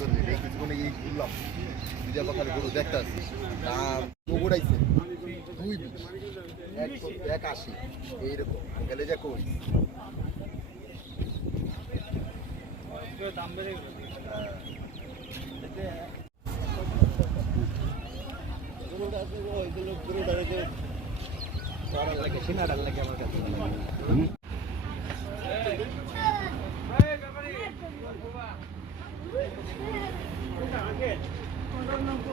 করে দিবে এই কিছুক্ষণ এই খুললাম দুইটা কথার গরু দেখতে আসি। দাম গোড়াইছে দুই বিশ এক এক আশি। এইরকম। গেলে যা কই দাম বেড়ে গেল লাগে সিনাডার লাগে আমার কাছে Gracias.